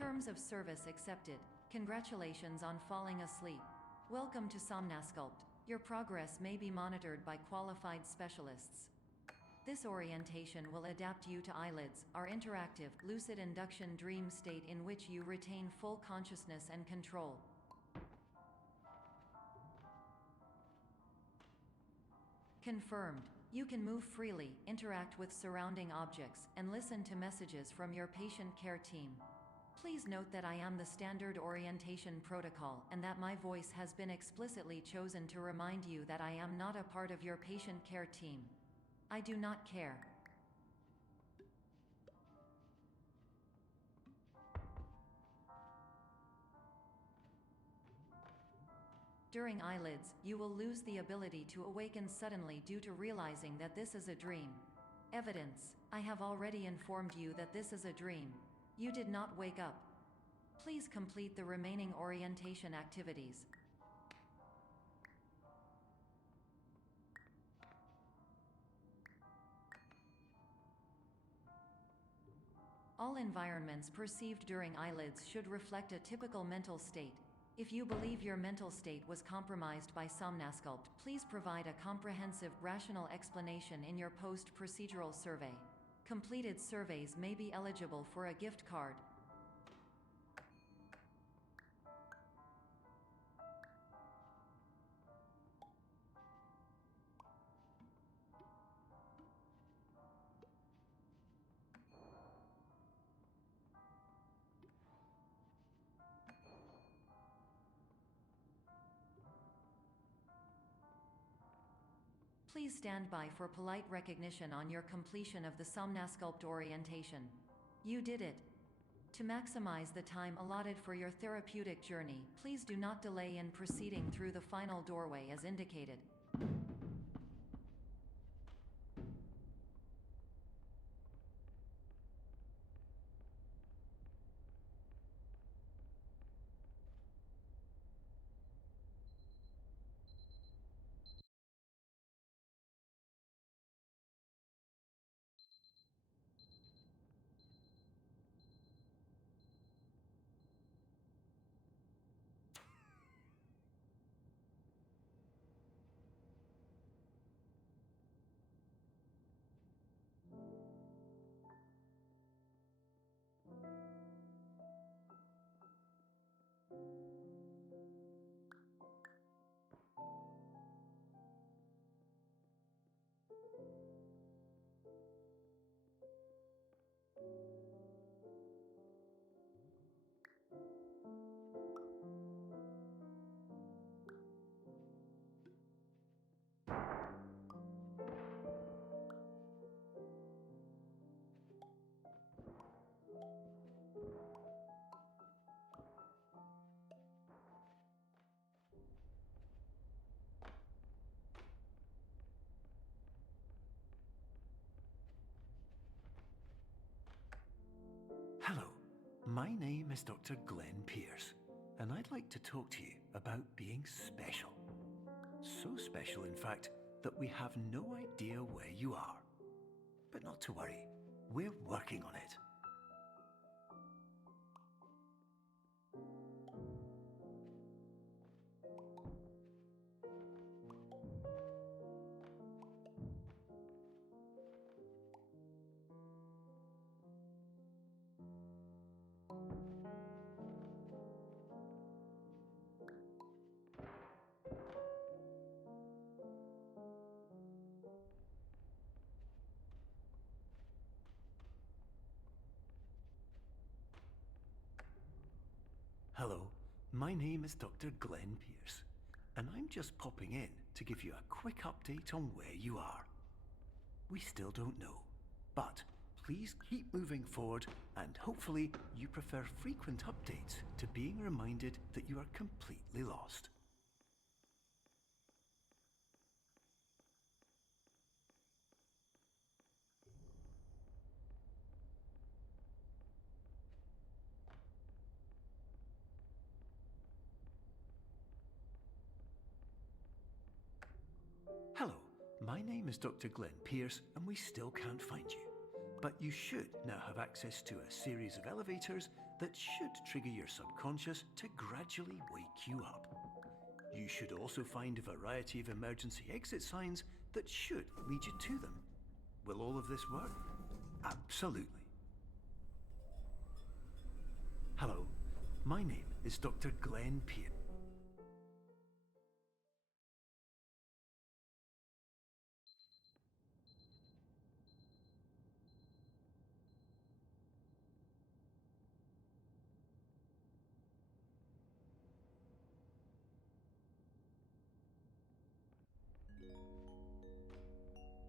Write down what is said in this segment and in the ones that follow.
Terms of service accepted. Congratulations on falling asleep. Welcome to Somnasculpt. Your progress may be monitored by qualified specialists. This orientation will adapt you to eyelids, our interactive, lucid induction dream state in which you retain full consciousness and control. Confirmed. You can move freely, interact with surrounding objects, and listen to messages from your patient care team. Please note that I am the standard orientation protocol and that my voice has been explicitly chosen to remind you that I am not a part of your patient care team. I do not care. During eyelids, you will lose the ability to awaken suddenly due to realizing that this is a dream. Evidence: I have already informed you that this is a dream. You did not wake up. Please complete the remaining orientation activities. All environments perceived during eyelids should reflect a typical mental state. If you believe your mental state was compromised by Somnasculpt, please provide a comprehensive, rational explanation in your post-procedural survey. Completed surveys may be eligible for a gift card. Please stand by for polite recognition on your completion of the Somnasculpt orientation. You did it. To maximize the time allotted for your therapeutic journey, please do not delay in proceeding through the final doorway as indicated. Hello, my name is Dr. Glenn Pierce, and I'd like to talk to you about being special. So special, in fact, that we have no idea where you are. But not to worry, we're working on it. Hello, my name is Dr. Glenn Pierce, and I'm just popping in to give you a quick update on where you are. We still don't know, but please keep moving forward, and hopefully you prefer frequent updates to being reminded that you are completely lost. Hello, my name is Dr. Glenn Pierce, and we still can't find you. But you should now have access to a series of elevators that should trigger your subconscious to gradually wake you up. You should also find a variety of emergency exit signs that should lead you to them. Will all of this work? Absolutely. Hello, my name is Dr. Glenn Pierce.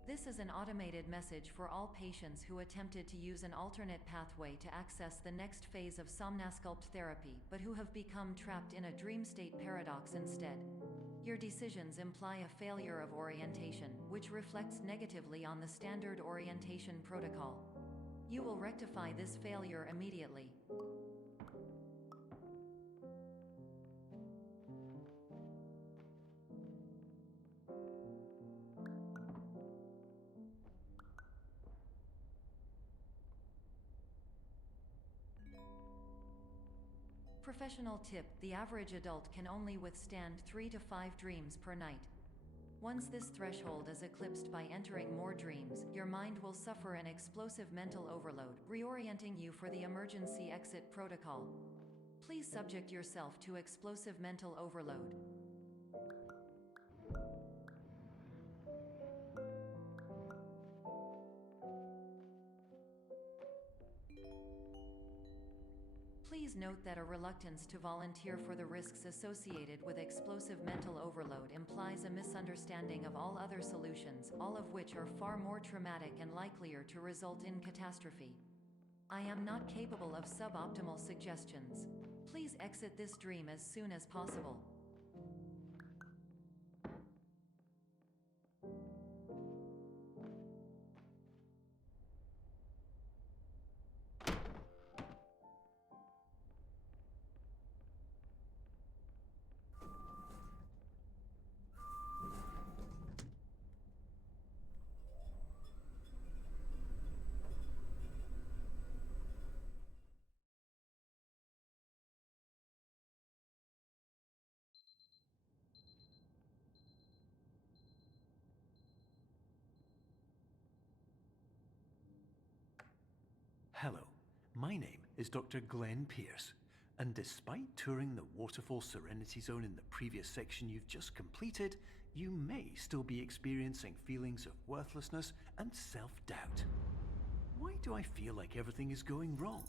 This is an automated message for all patients who attempted to use an alternate pathway to access the next phase of Somnasculpt therapy but who have become trapped in a dream state paradox instead. Your decisions imply a failure of orientation, which reflects negatively on the standard orientation protocol. You will rectify this failure immediately. Professional tip: the average adult can only withstand 3 to 5 dreams per night. Once this threshold is eclipsed by entering more dreams, your mind will suffer an explosive mental overload, reorienting you for the emergency exit protocol. Please subject yourself to explosive mental overload. Please note that a reluctance to volunteer for the risks associated with explosive mental overload implies a misunderstanding of all other solutions, all of which are far more traumatic and likelier to result in catastrophe. I am not capable of suboptimal suggestions. Please exit this dream as soon as possible. Hello, my name is Dr. Glenn Pierce, and despite touring the Waterfall Serenity Zone in the previous section you've just completed, you may still be experiencing feelings of worthlessness and self-doubt. Why do I feel like everything is going wrong,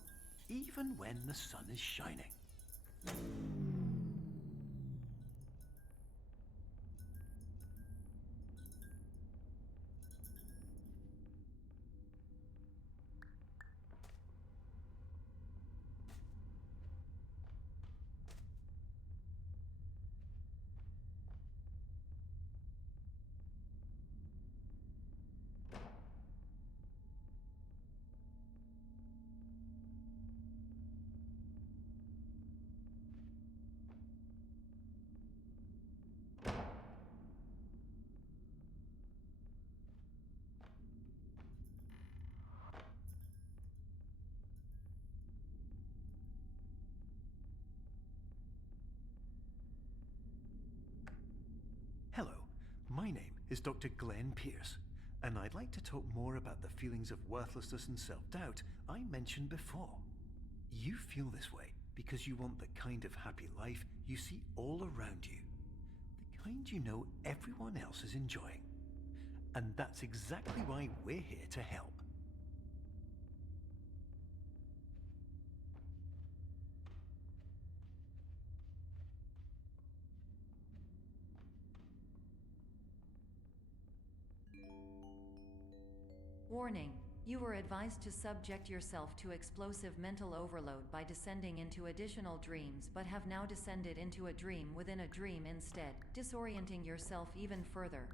even when the sun is shining? Hello, my name is Dr. Glenn Pierce, and I'd like to talk more about the feelings of worthlessness and self-doubt I mentioned before. You feel this way because you want the kind of happy life you see all around you, the kind you know everyone else is enjoying. And that's exactly why we're here to help. Warning: you were advised to subject yourself to explosive mental overload by descending into additional dreams, but have now descended into a dream within a dream instead, disorienting yourself even further.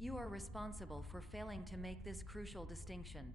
You are responsible for failing to make this crucial distinction.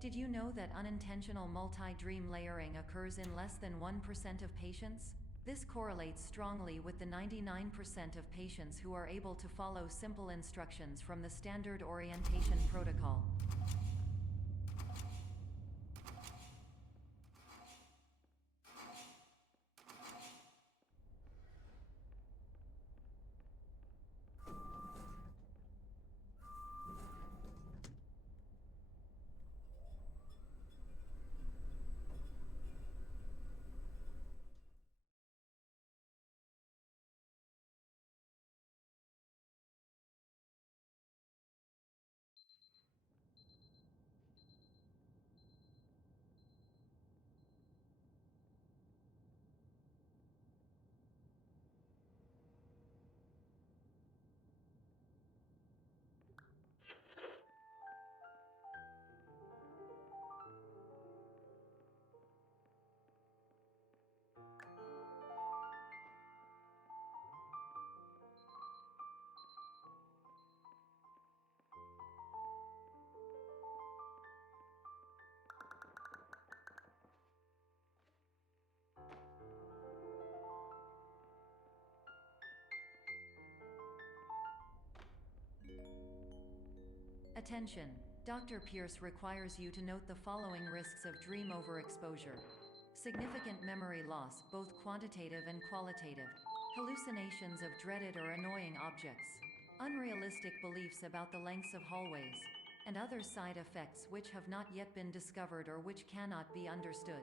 Did you know that unintentional multi-dream layering occurs in less than 1% of patients? This correlates strongly with the 99% of patients who are able to follow simple instructions from the standard orientation protocol. Attention! Dr. Pierce requires you to note the following risks of dream overexposure. Significant memory loss, both quantitative and qualitative. Hallucinations of dreaded or annoying objects. Unrealistic beliefs about the lengths of hallways. And other side effects which have not yet been discovered or which cannot be understood.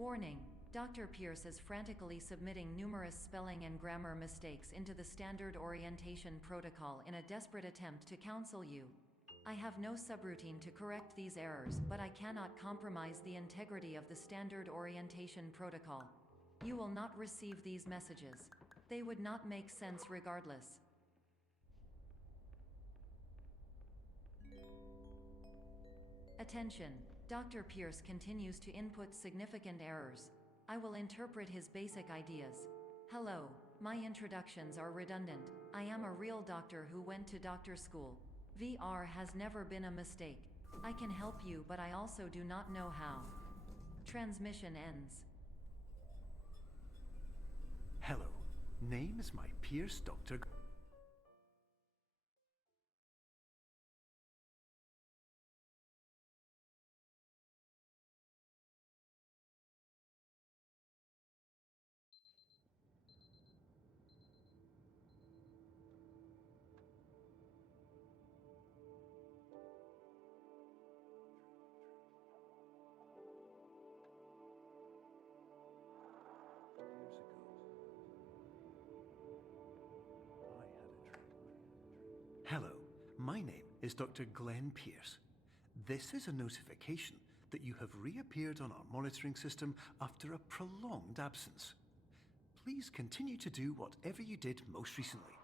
Warning! Dr. Pierce is frantically submitting numerous spelling and grammar mistakes into the standard orientation protocol in a desperate attempt to counsel you. I have no subroutine to correct these errors, but I cannot compromise the integrity of the standard orientation protocol. You will not receive these messages. They would not make sense regardless. Attention! Dr. Pierce continues to input significant errors. I will interpret his basic ideas. Hello, my introductions are redundant. I am a real doctor who went to doctor school. VR has never been a mistake. I can help you, but I also do not know how. Transmission ends. Hello, name is my Pierce Dr. Hello, my name is Dr. Glenn Pierce. This is a notification that you have reappeared on our monitoring system after a prolonged absence. Please continue to do whatever you did most recently,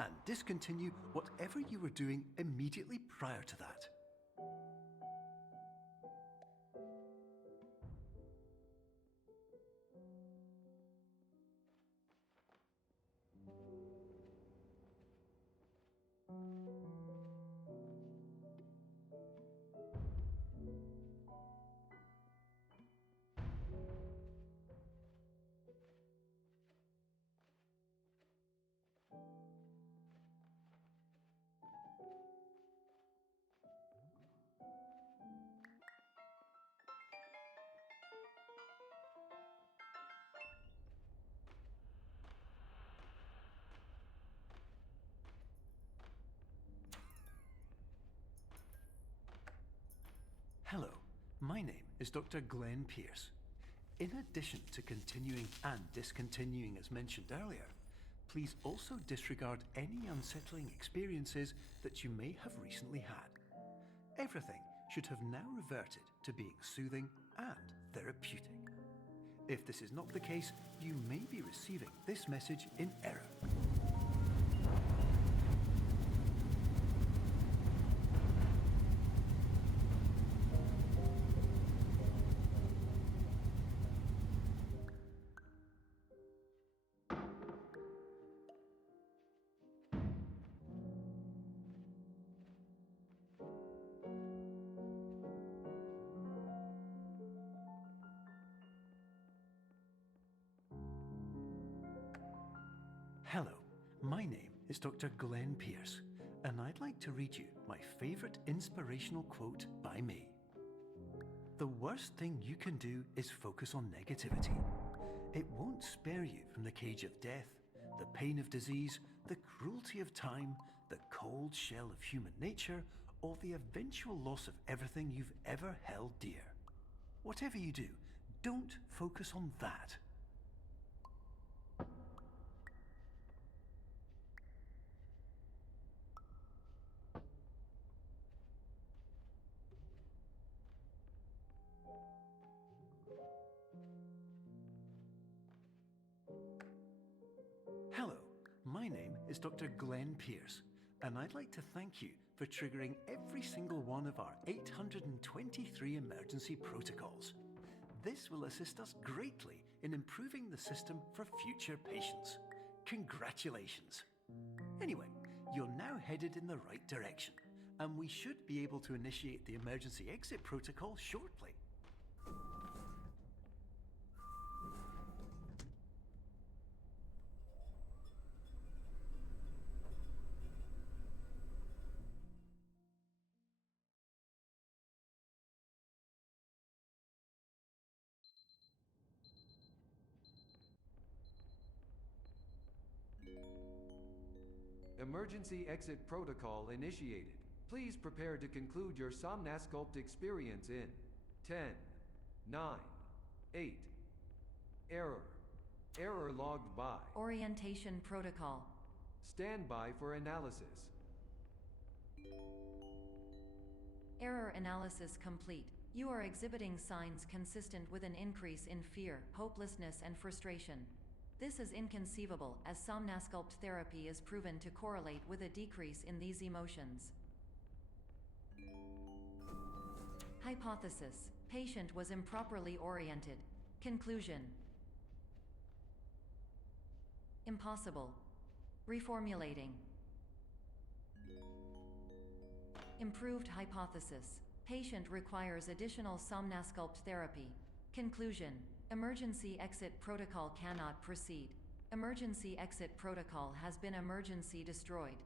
and discontinue whatever you were doing immediately prior to that. My name is Dr. Glenn Pierce. In addition to continuing and discontinuing as mentioned earlier, please also disregard any unsettling experiences that you may have recently had. Everything should have now reverted to being soothing and therapeutic. If this is not the case, you may be receiving this message in error. Hello, my name is Dr. Glenn Pierce, and I'd like to read you my favourite inspirational quote by me. The worst thing you can do is focus on negativity. It won't spare you from the cage of death, the pain of disease, the cruelty of time, the cold shell of human nature, or the eventual loss of everything you've ever held dear. Whatever you do, don't focus on that. Hello, my name is Dr. Glenn Pierce, and I'd like to thank you for triggering every single one of our 823 emergency protocols. This will assist us greatly in improving the system for future patients. Congratulations! Anyway, you're now headed in the right direction, and we should be able to initiate the emergency exit protocol shortly. Emergency exit protocol initiated. Please prepare to conclude your Somnasculpt experience in 10, 9, 8. Error. Error logged by. Orientation protocol. Stand by for analysis. Error analysis complete. You are exhibiting signs consistent with an increase in fear, hopelessness, and frustration. This is inconceivable, as Somnasculpt therapy is proven to correlate with a decrease in these emotions. Hypothesis: patient was improperly oriented. Conclusion: impossible. Reformulating. Improved hypothesis: patient requires additional Somnasculpt therapy. Conclusion: emergency exit protocol cannot proceed. Emergency exit protocol has been emergency destroyed.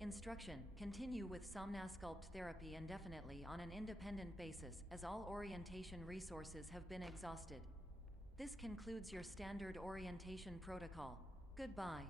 Instruction: continue with Somnasculpt therapy indefinitely on an independent basis, as all orientation resources have been exhausted. This concludes your standard orientation protocol. Goodbye.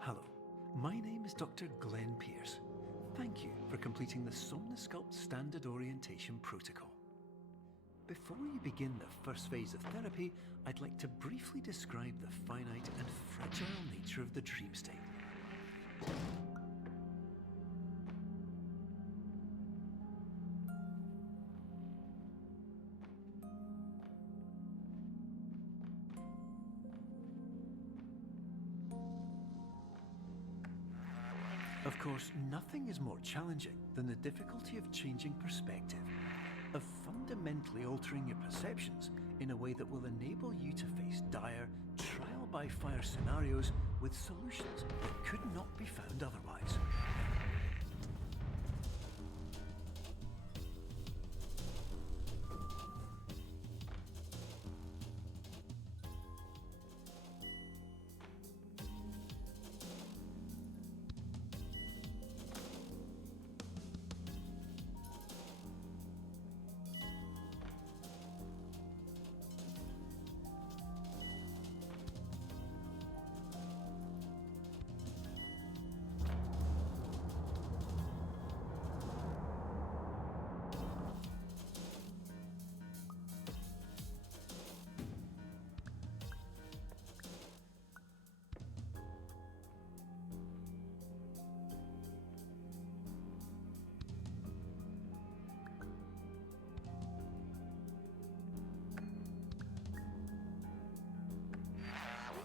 Hello, my name is Dr. Glenn Pierce. Thank you for completing the Somnasculpt Standard Orientation Protocol. Before you begin the first phase of therapy, I'd like to briefly describe the finite and fragile nature of the dream state. Of course, nothing is more challenging than the difficulty of changing perspective, of fundamentally altering your perceptions in a way that will enable you to face dire, trial-by-fire scenarios with solutions that could not be found otherwise.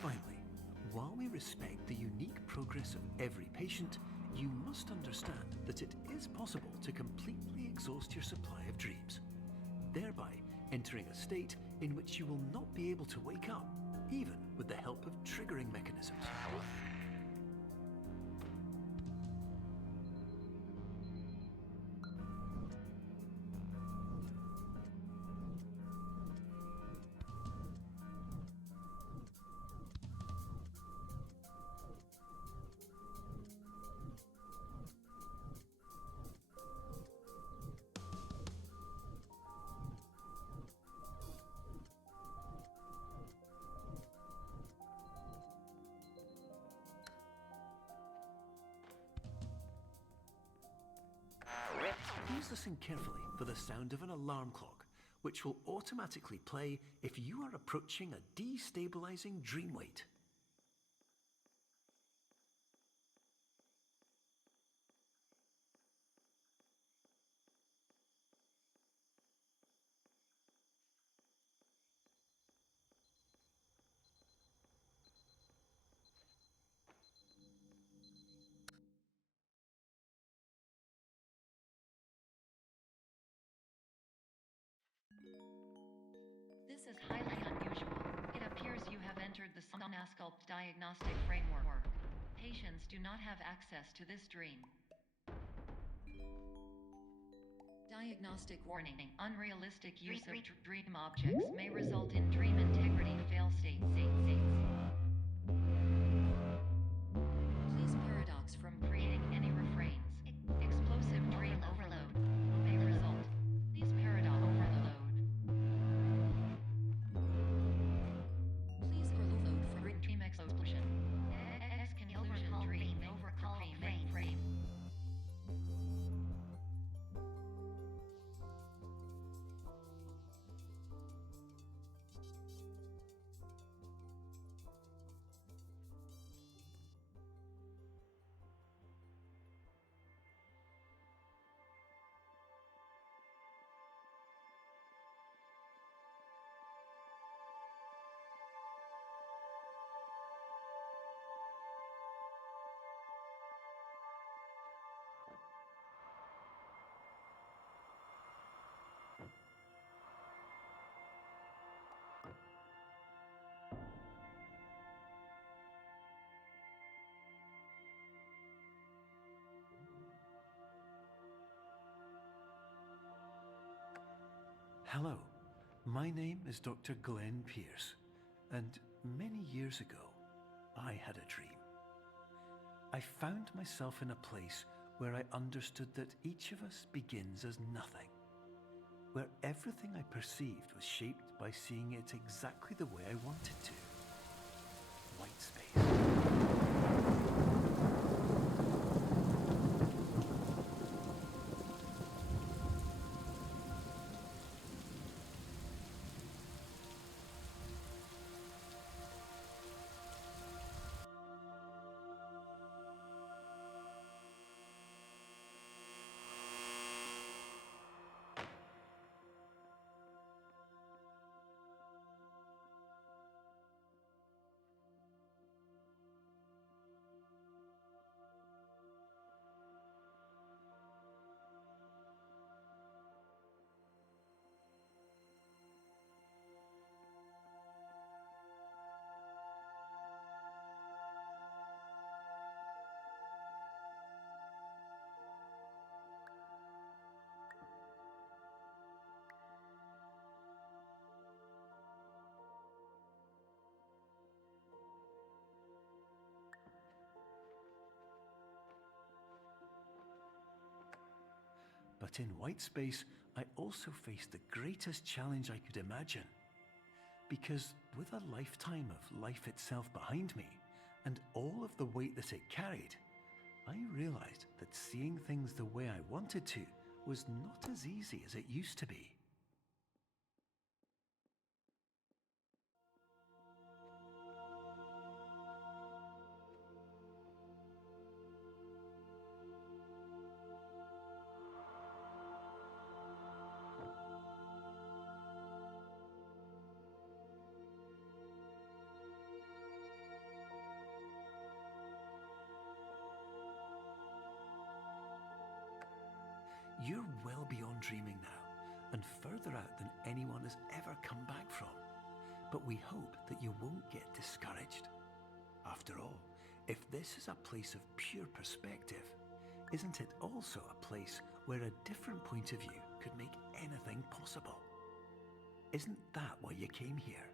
Finally, while we respect the unique progress of every patient, you must understand that it is possible to completely exhaust your supply of dreams, thereby entering a state in which you will not be able to wake up, even with the help of triggering mechanisms. Please listen carefully for the sound of an alarm clock, which will automatically play if you are approaching a destabilizing dream weight. This is highly unusual. It appears you have entered the Somnasculpt diagnostic framework. Patients do not have access to this dream. Diagnostic warning. Unrealistic use of dream objects may result in dream integrity fail-states. Please paradox from creating any refrains. Explosive dream overload may result. Please paradox overload. Please overload for dream explosion. Exclusion dream overcall frame. Hello, my name is Dr. Glenn Pierce, and many years ago, I had a dream. I found myself in a place where I understood that each of us begins as nothing, where everything I perceived was shaped by seeing it exactly the way I wanted to. White space. But in white space, I also faced the greatest challenge I could imagine. Because with a lifetime of life itself behind me, and all of the weight that it carried, I realized that seeing things the way I wanted to was not as easy as it used to be. You're well beyond dreaming now, and further out than anyone has ever come back from. But we hope that you won't get discouraged. After all, if this is a place of pure perspective, isn't it also a place where a different point of view could make anything possible? Isn't that why you came here?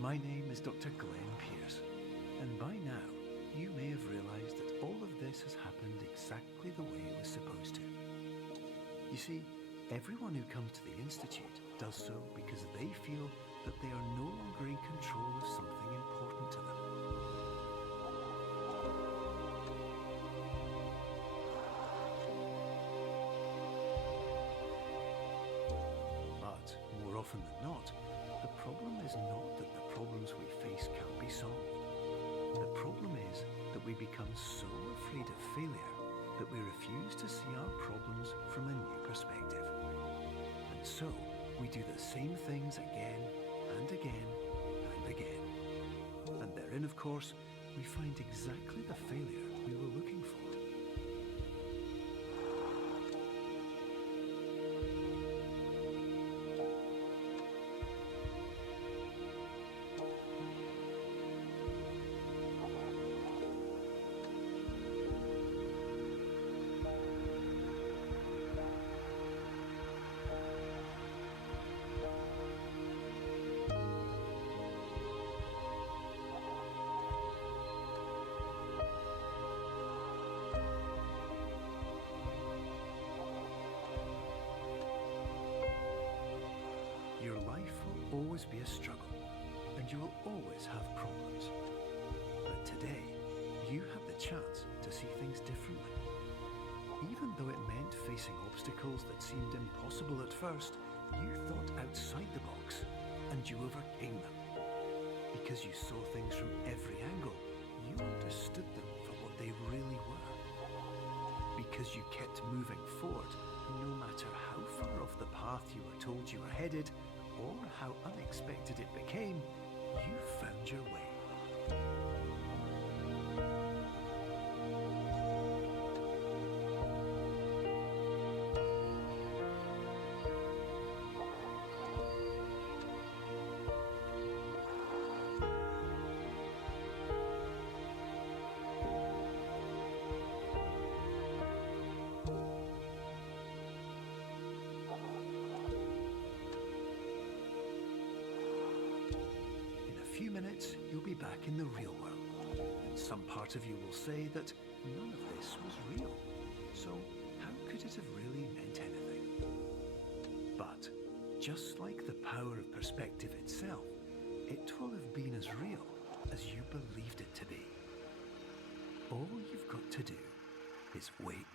My name is Dr. Glenn Pierce, and by now you may have realized that all of this has happened exactly the way it was supposed to. You see, everyone who comes to the Institute does so because they feel that they are no longer in control of something important to them. But more often than not, the problem is not that the problems we face can't be solved. The problem is that we become so afraid of failure that we refuse to see our problems from a new perspective. And so, we do the same things again and again and again. And therein, of course, we find exactly the failure we were looking for. Your life will always be a struggle, and you will always have problems. But today, you have the chance to see things differently. Even though it meant facing obstacles that seemed impossible at first, you thought outside the box, and you overcame them. Because you saw things from every angle, you understood them for what they really were. Because you kept moving forward, no matter how far off the path you were told you were headed, or how unexpected it became, you found your way. few minutes, you'll be back in the real world. And some part of you will say that none of this was real. So how could it have really meant anything? But just like the power of perspective itself, it will have been as real as you believed it to be. All you've got to do is wait